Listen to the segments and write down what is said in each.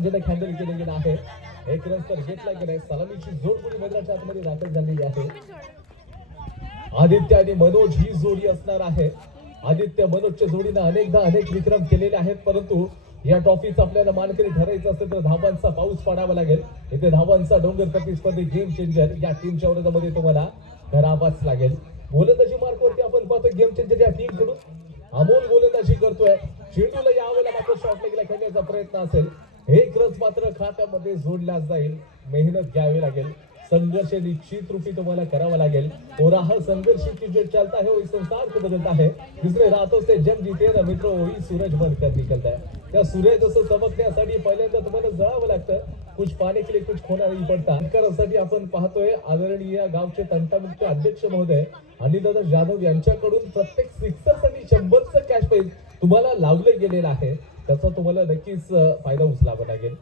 मांजेने handle केले गेले आहे. एक रन तर घेतला गेलाय. सलामीची जोड पुढे मैदानाच्या आतमध्ये दाखल झालेली आहे. आदित्य आणि मनोज ही जोडी असणार आहे. आदित्य मनोजच्या जोडीनं अनेकदा अनेक विक्रम केलेले आहेत, परंतु या ट्रॉफीचा आपल्याला मानकरी ठरायचं असेल तर धावांचा पाऊस पाडावा लागेल. इथे धावांचा डोंगर प्रतिस्पर्धी गेम चेंजर या टीमच्या विरोधामध्ये तुम्हाला धरावाच लागेल. गोलंदाजी मार्कवरती आपण पाहतोय गेम चेंजर या टीम कडून अमोल गोलंदाजी करतोय. चेंडूला यावेळेला मात्र शॉट लेगला खेळण्याचा प्रयत्न असेल. एक रन मात्र खात्यामध्ये जोडला जाईल. मेहनत घ्यावी लागेल. संघर्ष निश्चित रूपी तुम्हाला करावा लागेल. और हा संघर्ष की जो चलता है वो संसार को बदलता है. दूसरे रातों से जंग जीते ना मित्रों वही सूरज बनकर निकलता है. त्या सूर्य जसं चमकण्यासाठी पहिल्यांदा तुम्हाला जळावं लागतं. कुछ पाने के लिए कुछ खोना नहीं पडता. करण्यासाठी आपण पाहतोय आदरणीय गावचे तंटामुक्त अध्यक्ष महोदय अनिलदादा जाधव यांच्याकडून प्रत्येक सिक्सरसाठी 100चं कॅश प्राइज तुम्हाला लावले गेलेलं आहे. त्याचा तुम्हाला नक्कीच फायदा उचलावा लागेल.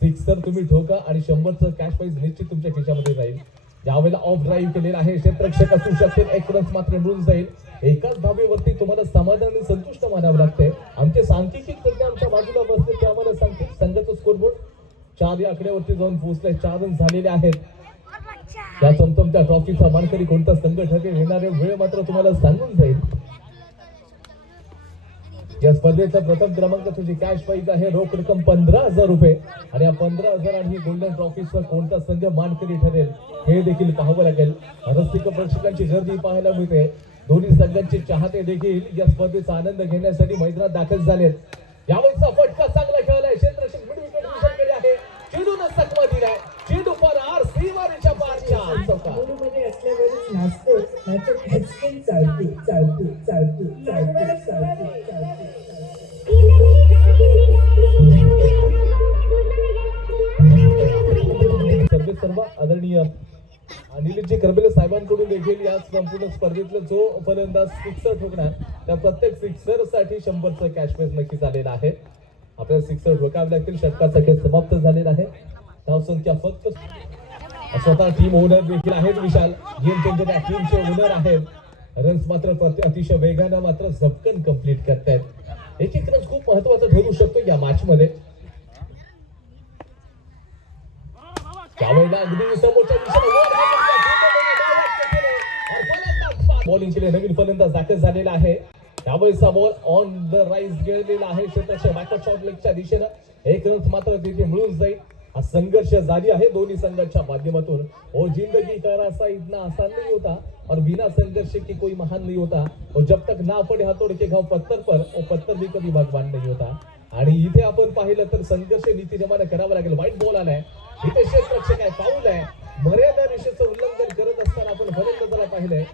सिक्सर तुम्ही ठोका आणि 100चं कॅश प्राइज निश्चित तुमच्या खिशामध्ये जाईल. यावेळेला ऑफ ड्राईव्ह केलेला आहे. क्षेत्ररक्षक असू शकते. एक रन मात्र मिळून जाईल. एकाच धावेवरती तुम्हाला समाधान आणि संतुष्ट मानावं लागतंय. आमचे सांख्यिकी तज्ञ आमच्या बाजूला बसले ते आम्हाला सांगतील संघाचं स्कोरबोर्ड 4 या आकड्यावरती जाऊन पोहोचलाय. 4 रन झालेले आहेत. या चमचमत्या ट्रॉफीचा मानकरी कोणता संघ ठरेल येणारे वेळ मात्र तुम्हाला सांगून जाईल. या स्पर्धेचा प्रथम क्रमांकाची कॅश प्राइज आहे रोख रक्कम 15,000 रुपये. आणि या 15,000 आणि गोल्डन ट्रॉफीचा कोणता संघ मानकरी ठरेल हे देखील पाहावं लागेल. रसिक प्रेक्षकांची गर्दी पाहायला मिळते. दोन्ही संघांचे चाहते देखील या स्पर्धेचा आनंद घेण्यासाठी मैदानात दाखल झालेत. यावेळेचा फटका चांगला खेळलाय. क्षेत्ररक्षक मिड विकेट विषय आहे. चेंडूनं चकमा दिलाय. चेंडू पर आर सीमारेच्या पारच्या चौका मध्ये असल्यावरच नाचतो नाचत हॅचकिन चालते चालते चालते चालते चालते चालते. सर्व आदरणीय अनिलजी करबेले साहेबांकडून देखील या संपूर्ण स्पर्धेतला जो फलंदाज सिक्सर ठोकणार त्या प्रत्येक सिक्सर साठी 100चं कॅश प्राइज नक्की झालेला आहे. आपल्याला सिक्सर ठोकावे लागतील. षटकाचा खेळ समाप्त झालेला आहे. धावसंख्या फक्त स्वतः टीम ओनर देखील आहेत. विशाल गेम चेंजर या टीमचे ओनर आहेत. रन्स मात्र अतिशय वेगानं मात्र झपकन कंप्लीट करतायत. एक एक रन खूप महत्वाचा ठरू शकतो या मॅच मध्ये. त्यावेळेला अगदी समोरच्या दिशेने बॉलिंग केले. नवीन फलंदाज दाखल झालेला आहे. त्यावेळेचा बॉल ऑन द राईज गेलेला आहे. क्षेत्राच्या बॅकअप शॉट लेगच्या दिशेनं एक रन मात्र तिथे मिळून जाईल. हा संघर्ष जारी आहे दोन्ही संघांच्या माध्यमातून. और जिंदगी का रास्ता इतना आसान नहीं होता और बिना संघर्ष की कोई महान नहीं होता. और जब तक ना पडे हातोड के घाव पत्थर पर और पत्थर भी कभी भगवान नहीं होता. आणि इथे आपण पाहिलं तर संघर्ष नीतीप्रमाणे करावा लागेल. वाईट बॉल आलाय. इथे क्षेत्ररक्षक आहे. पाऊल आहे. मर्यादा रेषेचं उल्लंघन करत असताना आपण फलंदाजाला पाहिलंय.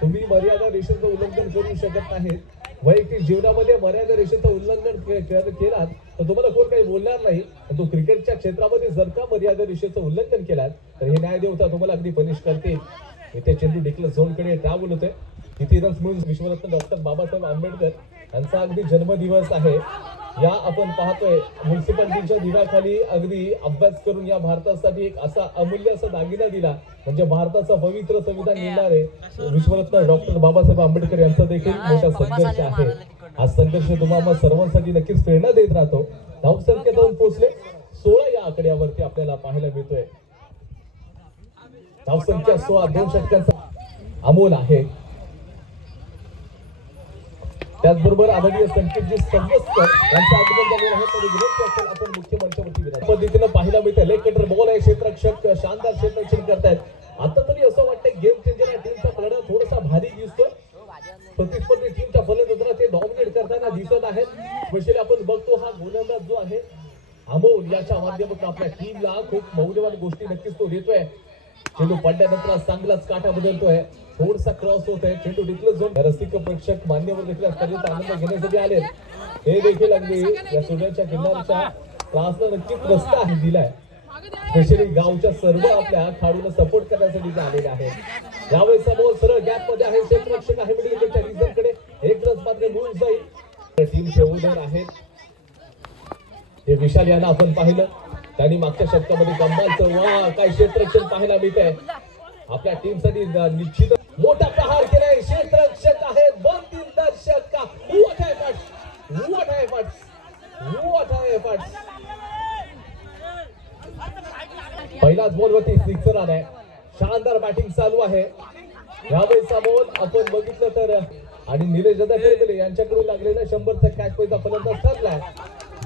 तुम्ही मर्यादा रेषेचं उल्लंघन करू शकत नाहीत. वैयक्तिक जीवनामध्ये मर्यादा रेषेचं उल्लंघन केलात तर तुम्हाला कोण काही बोलणार नाही. तो क्रिकेटच्या क्षेत्रामध्ये जर का मर्यादा रेषेचं उल्लंघन केलात तर हे न्यायदेवता तुम्हाला अगदी पनिश करतील. इथे चेंडू डिक्लेअर झोनकडे ट्रॅव्हल होतोय. किती रन्स मिळून विश्वरत्न डॉक्टर बाबासाहेब आंबेडकर यांचा अगदी जन्मदिवस आहे. या आपण पाहतोय म्युन्सिपालिटीच्या दिव्याखाली अगदी अभ्यास करून या भारतासाठी एक असा अमूल्य असा दागिना दिला म्हणजे भारताचा पवित्र संविधान लिहिणारे विश्वरत्न डॉक्टर बाबासाहेब आंबेडकर यांचा देखील मोठा संघर्ष आहे. हा संघर्ष तुम्हाला सर्वांसाठी नक्कीच प्रेरणा देत राहतो. धावसंख्या जाऊन पोहोचले 16 या आकड्यावरती आपल्याला पाहायला मिळतोय. धावसंख्या 16 2 षटकांचा अमोल आहे. त्याचबरोबर आदरणीय संकेतजी संगस्कर यांचं आगमन झालेलं आहे. तरी विरोध आपण मुख्य मंचावरती विराज पद्धतीनं पाहायला मिळतं. लेग कटर बॉल आहे. क्षेत्ररक्षक शानदार क्षेत्ररक्षण करतायत. आता तरी असं वाटतंय गेम चेंजर या टीमचा प्लॅन थोडासा भारी दिसतोय. प्रतिस्पर्धी टीमच्या फलंदाजांना ते डॉमिनेट करताना दिसत आहेत. स्पेशली आपण बघतो हा गोलंदाज जो आहे अमोल याच्या माध्यमातून आपल्या टीमला खूप मौल्यवान गोष्टी नक्कीच तो देतोय. चेंडू पडल्यानंतर चांगलाच काटा बदलतोय. थोडासा क्रॉस होत आहे. चेंडू डिक्लेअर झोन. रसिक प्रेक्षक मान्यवर देखील स्पर्धेचा आनंद घेण्यासाठी आले. हे देखील अगदी या सूर्याच्या किनारच्या त्रासला नक्कीच रस्ता आहे दिलाय. स्पेशली गावच्या सर्व आपल्या खेळाडूंना सपोर्ट करण्यासाठी आलेले आहेत. यावेळेस बॉल सरळ गॅप मध्ये आहे. क्षेत्ररक्षक आहे मिडल विकेटच्या रिझनकडे. एक रन मात्र मिळून जाईल. टीमचे ओनर आहेत हे विशाल यांना आपण पाहिलं. त्यांनी मागच्या षटकामध्ये कमालचं वा काय क्षेत्ररक्षण पाहायला मिळत आहे. आपल्या टीमसाठी निश्चित मोठा प्रहार केलाय. क्षेत्ररक्षक आहेत 2-3 दर्शक का व्हॉट आहे एफर्ट्स. पहिल्याच बॉलवरती सिक्सर आलाय. शानदार बॅटिंग चालू आहे यावेळेचा बॉल आपण बघितलं तर आणि निलेश दादा खेळगले यांच्याकडून लागलेला 100चा कॅच पैसा फलंदाज ठरलाय.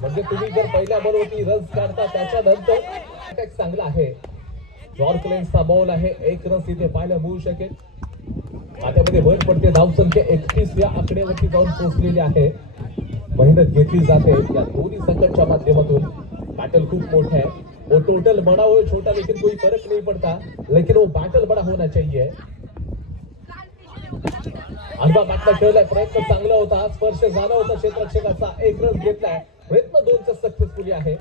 म्हणजे तुम्ही जर पहिल्या बॉलवरती रन्स काढता त्याच्यानंतर अटॅक चांगला आहे. जॉर्ज लेन्सचा बॉल आहे. 1 रन इथे पाहायला मिळू शकेल. खात्यामध्ये भर पडते. धावसंख्या 31 या आकड्यावरती जाऊन पोहोचलेली आहे. मेहनत घेतली जाते या दोन्ही संघांच्या माध्यमातून. बॅटल खूप मोठा है. वो टोटल बड़ा हो छोटा लेकिन कोई फर्क नहीं पड़ता, लेकिन वो बैटल बड़ा होना चाहिए. अनुभव बॅटला खेळलाय. प्रयत्न चांगला होता. स्पर्श झाला होता क्षेत्ररक्षकाचा. 1 रन घेतलाय. प्रयत्न 2चा सक्सेसफुली आहे.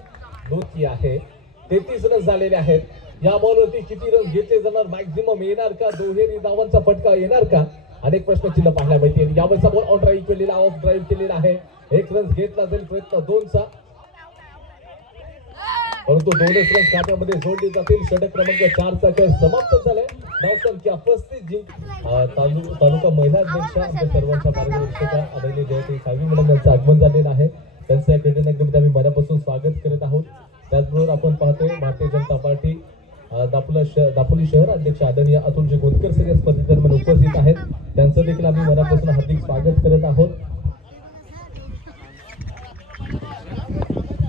2 की आहे. 33 रन झालेले आहेत. या बॉलवरती किती रन घेतले जाणार, मॅक्झिमम येणार का, दुहेरी धावांचा फटका येणार का, अनेक प्रश्नचिन्ह पाहायला मिळते. यावेळेचा बॉल ऑन ड्राईव्ह केलेला, ऑफ ड्राईव्ह केलेला आहे. 1 रन घेतला जाईल. प्रयत्न 2चा, परंतु 2च रन खात्यामध्ये जोडले जातील. षटक क्रमांक 4चा खेळ समाप्त झालाय. धावसंख्या 35 जिंक. तालुका महिला अध्यक्ष आमच्या सर्वांच्या मार्गदर्शका आदरणीय जयश्री साळवी मॅडम यांचं आगमन झालेलं आहे. त्यांचं या क्रीडा आम्ही मनापासून स्वागत करत आहोत. त्याचबरोबर आपण पाहतोय भारतीय जनता पार्टी दापोली शहर अध्यक्ष आदरणीय अतुलजी गोंदकर सर या स्पर्धेदरम्यान उपस्थित आहेत. त्यांचं देखील आम्ही मनापासून हार्दिक स्वागत करत आहोत.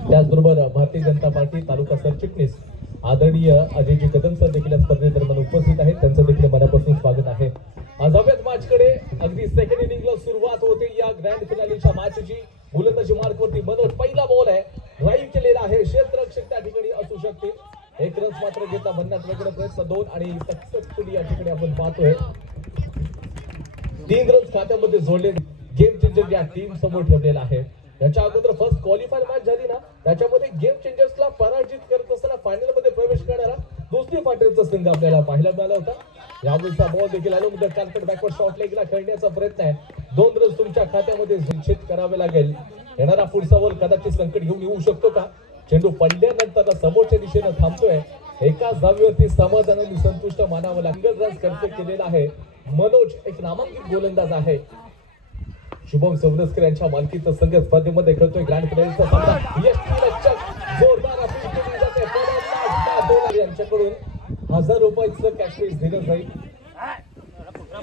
त्याचबरोबर भारतीय जनता पार्टी तालुका सरचिटणीस आदरणीय अजयजी कदम सर देखील या स्पर्धेदरम्यान उपस्थित आहेत. त्यांचं देखील मनापासून स्वागत आहे. जाऊयात मॅचकडे. अगदी सेकंड इनिंगला सुरुवात होते या ग्रँड फिनालेच्या मॅचची. गोलंदाजी मार्कवरती मनोज. पहिला बॉल आहे. ड्राईव्ह केलेला आहे. क्षेत्ररक्षक त्या ठिकाणी असू शकते. 1 रन मात्र घेतला. भन्नाट वेगळं प्रयत्न 2 आणि सक्सेसफुली या ठिकाणी आपण पाहतोय 3 रन खात्यामध्ये जोडले. गेम चेंजर या टीम समोर ठेवलेला आहे. याच्या अगोदर फर्स्ट क्वालिफायर मॅच झाली ना, त्याच्यामध्ये गेम चेंजर्सला पराजित करत असताना फायनल मध्ये प्रवेश करणारा दुसरी फायटरचा संघ आपल्याला पाहायला मिळाला होता. यावेळेचा बॉल देखील आलो द कार्पेट बॅकवर्ड शॉट लेगला खेळण्याचा प्रयत्न आहे. 2 रन तुमच्या खात्यामध्ये निश्चित करावे लागेल. येणारा पुढचा बॉल कदाचित संकट घेऊन येऊ शकतो का. चेंडू पडल्यानंतर समोरच्या दिशेनं थांबतोय. एकाच धावेवरती समाधानाने संतुष्ट मानावं लागेल. रन खर्च केलेला आहे. मनोज एक नामांकित गोलंदाज आहे. शुभम सवनस्कर यांच्या मालकीचा संघ स्पर्धेमध्ये खेळतोय. ग्रँड फिनालेचा सामना. जोरदार अपील केली जाते. फलंदाज यांच्याकडून 1000 रुपयाचं कॅश प्राइज दिलं जाईल.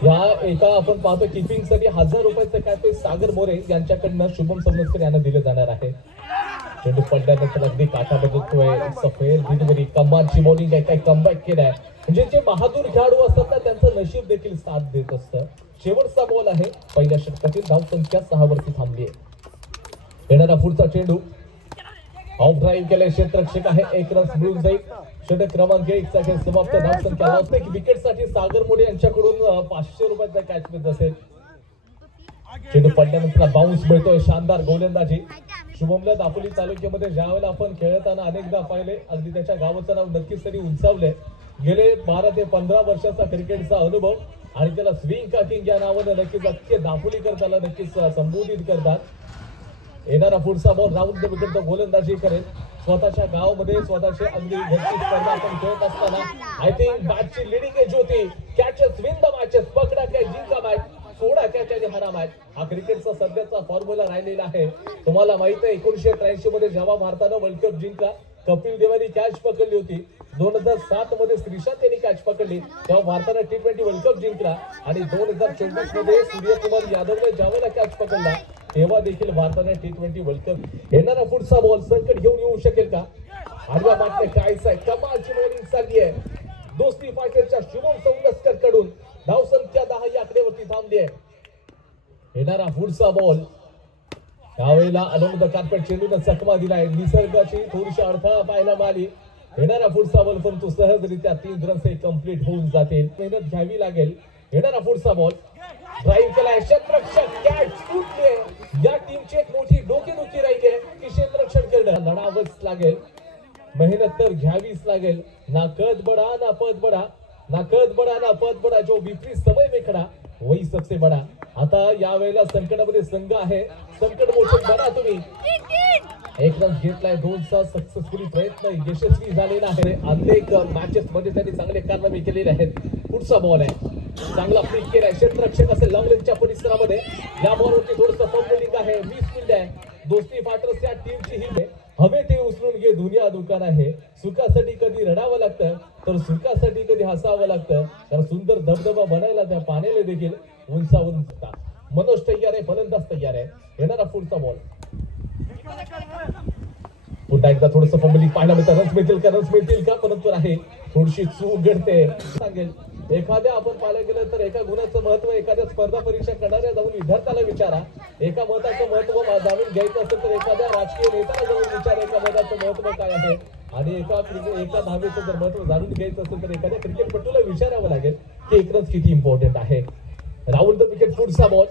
या एका आपण पाहतो किपिंग साठी 1000 रुपयाचं कॅश प्राइज सागर मोरे यांच्याकडनं शुभम सवनस्कर यांना दिलं जाणार आहे. चेंडू पडल्यानंतर अगदी काटा बदलतोय. सफेद बिनवरी कमालची बॉलिंग आहे. काय कमबॅक केलाय. म्हणजे जे बहादूर खेळाडू असतात ना, त्यांचं नशीब देखील साथ देत असतं. शेवटचा बॉल आहे. पहिल्या षटकातील धावसंख्या 6 वरती थांबली आहे. येणारा पुढचा चेंडू ऑफ ड्राईव्ह केलाय. क्षेत्ररक्षक आहे. 1 रन मिळून जाईल. षटक क्रमांक 1 चा खेळ समाप्त. धावसंख्या लावते की विकेटसाठी सागर मोरे यांच्याकडून 500 रुपयाचा कॅच प्राइज असेल. चेंडू पडल्यानंतर बाउन्स मिळतोय. शानदार गोलंदाजी. शुभमला दापोली तालुक्यामध्ये ज्यावेळेला आपण खेळताना अनेकदा पाहिले. अगदी त्याच्या गावाचं नाव नक्कीच तरी उंचावलंय. गेले 12 ते 15 वर्षाचा क्रिकेटचा अनुभव आणि त्याला स्विंग काकिंग या नावाने नक्कीच अख्खे दापोलीकर त्याला नक्कीच संबोधित करतात. येणारा पुढचा बॉल राऊंड विकेट गोलंदाजी करेल. स्वतःच्या गावामध्ये स्वतःचे अगदी घरची स्पर्धा आपण खेळत असताना आय थिंक मॅचची लिडिंग एज होती. Catches win the matches. पकडा कॅच जिंका मॅच. सोडा कॅच आणि हारा मॅच. हा क्रिकेटचा सध्याचा फॉर्म्युला राहिलेला आहे. तुम्हाला माहित आहे 1983 मध्ये जेव्हा भारतानं वर्ल्ड कप जिंकला, कपिल देवानी कॅच पकडली होती. 2007 मध्ये श्रीशांत यांनी कॅच पकडली, तेव्हा भारतानं T20 वर्ल्ड कप जिंकला. आणि 2024 मध्ये सूर्यकुमार यादवने ज्यावेळेला कॅच पकडला तेव्हा देखील भारताने T20 वर्ल्ड कप. येणारा पुढचा बॉल संकट घेऊन येऊ शकेल का. आडव्या मागणे कायच आहे. कमालची बॉलिंग चालली आहे. दोस्ती फायटरच्या शुभम सवनस्कर कडून. धावसंख्या 10 या आकड्यावरती थांबली आहे. येणारा पुढचा बॉल यावेळेला अलॉंग द कार्पेट चेंडूने चकमा दिलाय. निसर्गाची थोडीशी अडथळा पाहायला मिळाली. येणारा पुढचा बॉल परंतु सहजरित्या 3 रन कंप्लीट होऊन जातील. मेहनत घ्यावी लागेल. येणारा पुढचा बॉल ड्राईव्ह केलाय. क्षेत्ररक्षक कॅच सुटले. या टीमची एक मोठी डोकेदुखी राहिली आहे की क्षेत्ररक्षण करणं लढावंच लागेल. मेहनत तर घ्यावीच लागेल. ना कद बडा ना पद बडा. ना कद बडा ना पद बडा. जो विपरीत समय में खडा वही सबसे बडा. आता यावेळेला संकटामध्ये संघ आहे. संकट मोठं बना तुम्ही. 1 रन घेतलाय. 2चा सक्सेसफुली प्रयत्न यशस्वी झालेला आहे. अनेक मॅचेस मध्ये त्यांनी चांगले कारनामे केलेले आहेत. पुढचा बॉल आहे. चांगला फ्लिक केलाय. क्षेत्ररक्षक असेल लॉंगलेनच्या परिसरामध्ये. या बॉलवरती थोडंसं फॉर्म्युलिंग आहे. 20 फील्ड आहे. दोस्ती फायटर्स या टीमची ही हवे ते उचलून घे दुनिया दुकान आहे. सुखासाठी कधी रडावं लागतं तर सुखासाठी कधी हसावं लागतं. तर सुंदर धबधबा बनायला त्या पाण्याला देखील उंचावून जातात. मनोज तयार आहे, फलंदाज तयार आहे. येणारा पुढचा बॉल पुन्हा एकदा थोडस फंबलिंग पाहायला मिळतं. रन्स मिळतील का परंतु आहे थोडीशी चूक घडते. सांगेल एखाद्या आपण पाहायला गेलं तर एका गुणाचं महत्व एखाद्या स्पर्धा परीक्षा करणाऱ्या जाऊन विद्यार्थ्याला विचारा. एका मताचं महत्व जाणून घ्यायचं असेल तर एखाद्या राजकीय नेत्याला जाऊन विचारा एका मताचं महत्व काय आहे. आणि एका धावेचं जर महत्व जाणून घ्यायचं असेल तर एखाद्या क्रिकेटपटूला विचारावं लागेल की एक रन किती इम्पॉर्टंट आहे. राऊंड द विकेट पुढचा बॉल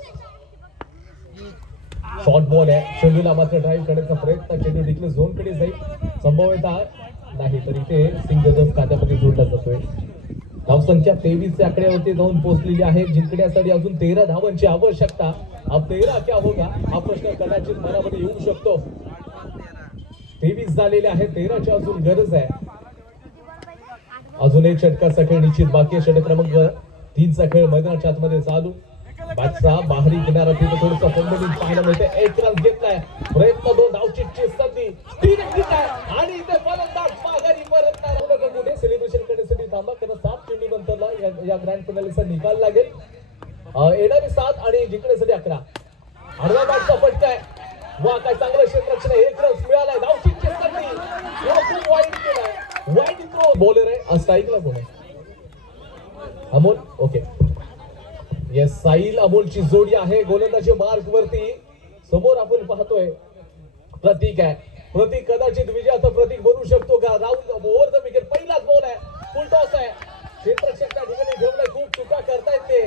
शॉर्ट बॉल आहे. चेंडूला मात्र ड्राईव्ह करण्याचा प्रयत्न. चेंडू डिक्लेअर झोन कडे जाईल. संभवतः नाही तर इथे सिंगल खात्यामध्ये जोडला जातोय. धावसंख्या 23 च्या आकड्यावरती जाऊन पोहोचलेली आहे. जिंकण्यासाठी अजून 13 धावांची आवश्यकता. अब 13 क्या होगा हा प्रश्न कदाचित मनामध्ये येऊ शकतो. 23 झालेले आहे. 13ची अजून गरज आहे. अजून एक षटकाचा खेळ निश्चित बाकी आहे. षटक क्रमांक 3 चा खेळ मैदानाच्या आतमध्ये चालू. बॅटचा बाहेरी किनारा तिथे थोडंसं फंबलिंग पाहायला मिळते. एक रन घेतलाय. प्रयत्न 2 धावची संधी 3 घेत आहे आणि इथे फलंदाज माघारी परतणार. कुठे सेलिब्रेशन करण्यासाठी थांबा कारण 7 चेंडू नंतर या ग्रँड फिनालेचा निकाल लागेल. येणारे 7 आणि जिंकण्यासाठी 11. आडव्या बॅटचा फटका आहे. वा काय चांगलं क्षेत्ररक्षण आहे. एक रन मिळालाय. धावची संधी खूप वाईट केलाय. वाईट थ्रो बॉलर आहे. स्ट्राईकला कोण आहे? अमोल. ओके येस साहिल अमोलची जोडी आहे. गोलंदाजी मार्क वरती समोर आपण पाहतोय प्रतीक आहे. प्रतीक कदाचित विजयाचं प्रतीक बनू शकतो का? राऊंड ओव्हर द विकेट पहिलाच बॉल आहे. फुल टॉस आहे. क्षेत्ररक्षक त्या ठिकाणी ठेवलाय. खूप चुका करतायत ते.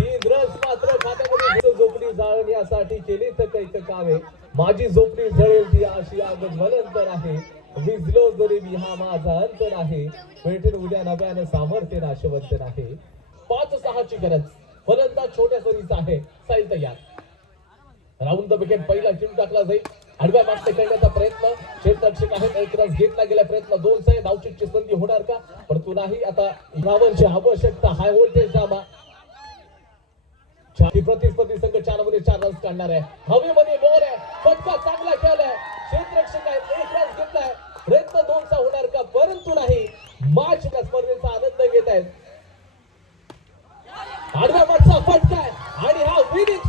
3 रन्स मात्र खात्यामध्ये. झोपडी जाळण्यासाठी केली तर काही कामे. माझी झोपडी जळेल ती अशी आग ज्वलंतर आहे. विजलो जरी मी हा माझा अंत आहे. पेटेल उद्या नव्यानं सामर्थ्य नाशवंत आहे. 5-6 ची गरज. फलंदाज छोट्या सरीचा आहे. साईल तयार. राऊंड द विकेट पहिला चेंडू टाकला जाईल. आडव्या बॅटने खेळण्याचा प्रयत्न. क्षेत्ररक्षक आहेत. एक रन घेतला गेला. प्रयत्न 2 आहे. धावचीची संधी होणार का? परंतु नाही. आता धावांची आवश्यकता. High voltage drama. प्रतिस्पर्धी संघ 4 मध्ये 4 रन्स काढणार आहे. हवेमध्ये बॉल आहे. फटका चांगला खेळलाय. क्षेत्ररक्षक आहेत. एक रन घेतलाय. प्रयत्न 2 होणार का? परंतु नाही. मॅच स्पर्धेचा आनंद घेत आहेत. आडव्या बॅटचा फटका आहे आणि हा विनिंग